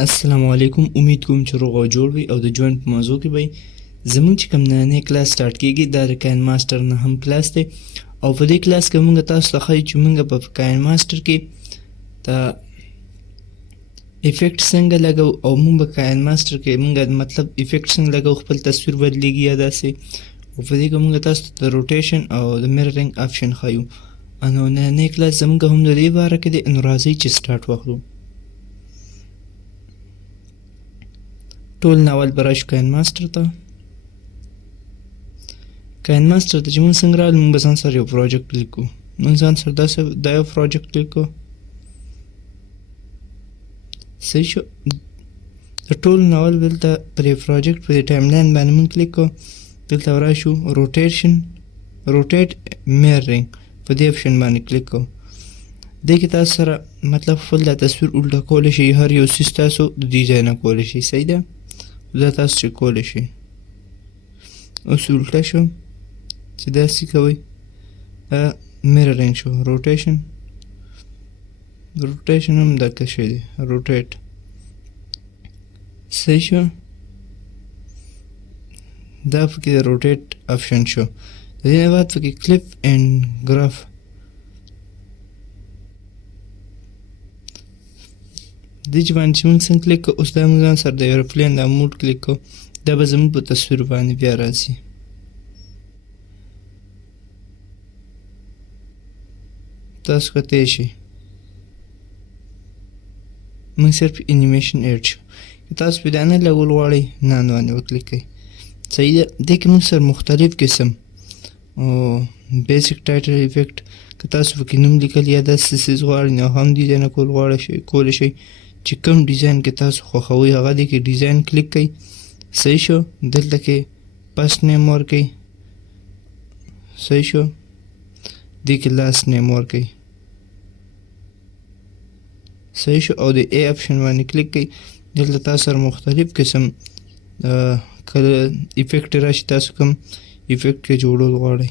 السلام علیکم. امید کوم چې روغ او جوړ وي او د ژوند په موضوع کې به زموږ چې کوم نننی کلاس سټارټ کیږي دا د کاین ماسټر نه هم کلاس دی او په دې کلاس کې موږ تاسو ته ښایو چې موږ په کاین ماسټر کې د افیکټ څنګه لګو او موږ په کاین ماسټر کې موږ مطلب افیکټ څنګه لګو خپل تصویر بدلیږي یا داسې او په دې کې موږ تاسو ته د روټیشن او د میررینګ آپشن ښایو. نو نننی کلاس زموږ هم د دې باره کې دی. نو راځئ چې سټارټ واخلو. ټول ناول به راشو کاین ماسټر ته. کاین ماسټر ته چې موږ څنګه راغلو موږ به ځان سره یو پروجیکټ لیکو. موږ ځان سره دا یو پروجیکټ لیکو. صحیح شو. د ټول ناول دلته پر یو پروجیکټ په دې ټایملاین باندې موږ کلیک کوو. دلته راشو روټیټ میررینګ په دې آپشن باندې کلیک کوو. دې کې تاسو سره مطلب خپل دا تصویر الټه کولی شئ. هر یو څیز تاسو د دې ځای نه کولی شئ. صحیح ده. دا تاسو چې کولی شئ. اوس الټه شو چې داسې کوئ. میررینګ شو. روټیشن هم دقه شی دی. روټیټ. صحیح شو. دا پکې د روټیټ آپشن شو. د دې نه بعد پکې کلیپ اینډ ګراف دې چې باندې چې موږ څنګه کلیک کوو. اوس دا موږ ځان سره د ایروپلین دا موډ کلیک کوو. دا به زموږ په تصویر باندې بیا راځي. تاسو کتلی شئ. موږ صرف انیمیشن ایډ شو. که تاسو په دا نه لګول غواړئ نن باندې وکلیکئ. صحیح ده. دې کې موږ سره مختلف قسم بیسک ټایټل افیکټ که تاسو پکې نوم لیکل یا داسې څیز غواړئ نو هم ډیزاین کولی شئ. چې کوم ډیزاین کې تاسو خوښوئ هغه دې کې ډیزاین کلیک کړئ. صحیح شو. دلته کې فرست نیم ورکړئ. صحیح شو. دې کې لاست نیم ورکړئ. صحیح شو. او د ای آپشن باندې کلیک کړئ. دلته تاسو سره مختلف قسم کله افیکټ راشي تاسو کوم افیکټ کې جوړول غواړئ.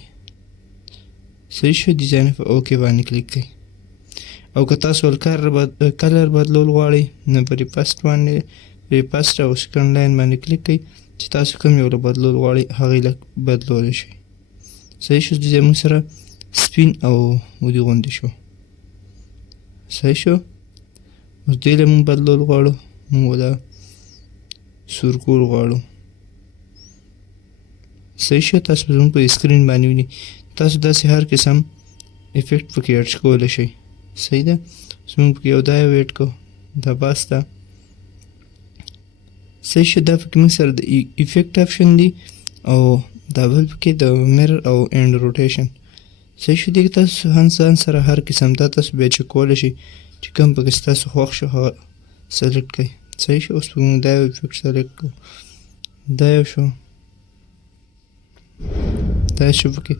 صحیح شو. ډیزاین په اوکې باندې کلیک کړئ. او که تاسو کلر بدلول غواړئ نو په فرست او سیکنډ لاین باندې کلیک کړئ چې تاسو کوم یو بدلول غواړئ هغې له بدلولی شئ. صحیح شو. زموږ سره سپین او ودې غوندې شو. صحیح شو. اوس دې له موږ بدلول غواړو. موږ دا سورکول غواړو. صحیح شو. تاسو به زموږ په سکرین باندې وینئ. تاسو داسې هر قسم افیکټ پکې اډ کولی شئ. صحیح ده. زموږ پکې یو دا یو ایډ کوو. دا بس ده. صحیح شو. دا پکې موږ سره د افیکټ آپشن دی او دا بل پکې د میرر او اینډ روټیشن. صحیح شو. دې کې تاسو ځان سره هر قسم دا تاسو بیا چک کولی شئ چې کوم پکې ستاسو خوښ شو هغه سلیکټ کړئ. صحیح شو. اوس پکې موږ دا یو افیکټ سلیکټ کوو. دا یو شو. دا شو پکې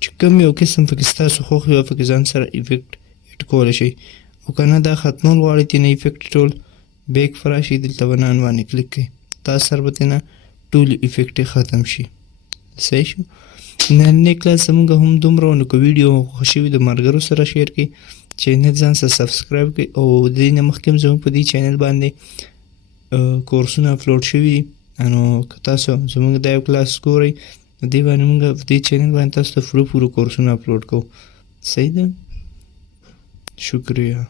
چې کوم یو قسم پکې ستاسو خوښ وي هغه پکې ځان سره افیکټ ایډ کولی شئ. او که نه دا ختمول غواړئ ترېنه افیکټ ټول بیک په راشئ. دلته به نن باندې کلیک کړئ. تاسو سره به ترېنه ټول افیکټ ختم شي. صحیح شو. نننی کلاس زموږ هم دومره و. نو که ویډیو خوښ شوي د ملګرو سره شیر کړئ. چینل ځان سره سبسکرایب کړئ. او د دې نه مخکې هم زموږ په دې چینل باندې کورسونه اپلوډ شوي دي. نو که تاسو زموږ دا یو کلاس ګورئ نو دې باندې موږ په دې چینل باندې تاسو ته پوره کورسونه اپلوډ کوو. صحیح ده. شکریہ.